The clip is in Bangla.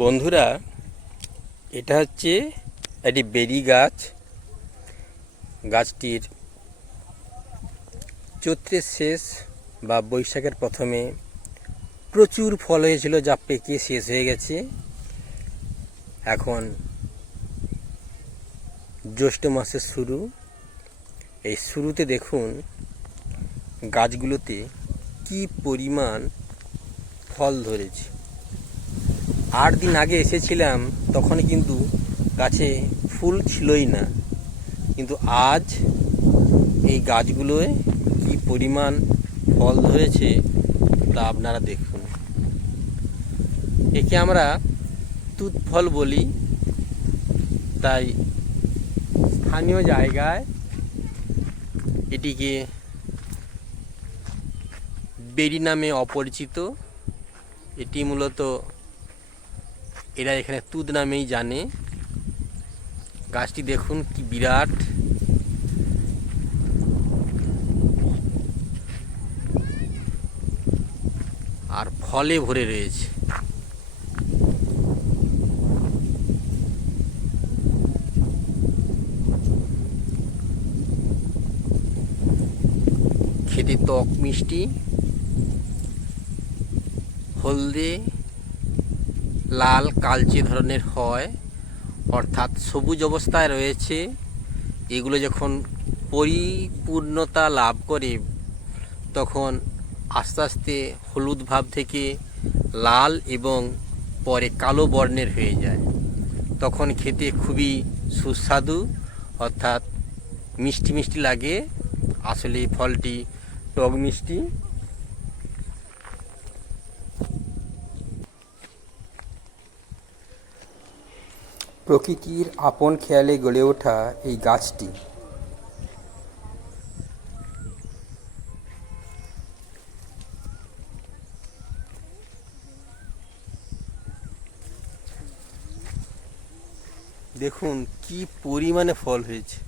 বন্ধুরা, এটা হচ্ছে একটি বেরি গাছ। গাছটির চৈত্রের শেষ বা বৈশাখের প্রথমে প্রচুর ফল হয়েছিল, যা পেকে শেষ হয়ে গেছে। এখন জ্যৈষ্ঠ মাসের শুরু। এই শুরুতে দেখুন গাছগুলোতে কি পরিমাণ ফল ধরেছে। 8 দিন আগে এসেছিলাম, তখন কিন্তু গাছে ফুল ছিলই না, কিন্তু আজ এই গাছগুলোয় কি পরিমাণ ফল ধরেছে তা আপনারা দেখুন। একে আমরা তুত ফল বলি, তাই স্থানীয় জায়গায় এটিকে বেরি নামে অপরিচিত। এটি মূলত এরা এখানে তুত নামেই জানে। গাছটি দেখুন কি বিরাট, আর ফলে ভরে রয়েছে। খেতে টক মিষ্টি, হলদে লাল কালচে ধরনের হয়, অর্থাৎ সবুজ অবস্থায় রয়েছে। এগুলো যখন পরিপূর্ণতা লাভ করে তখন আস্তে আস্তে হলুদ ভাব থেকে লাল এবং পরে কালো বর্ণের হয়ে যায়। তখন খেতে খুবই সুস্বাদু, অর্থাৎ মিষ্টি মিষ্টি লাগে। আসলে এই ফলটি টক মিষ্টি। প্রকৃতির আপন খেয়ালে গড়ে ওঠা এই গাছটি দেখুন কি পরিমাণে ফল হয়েছে।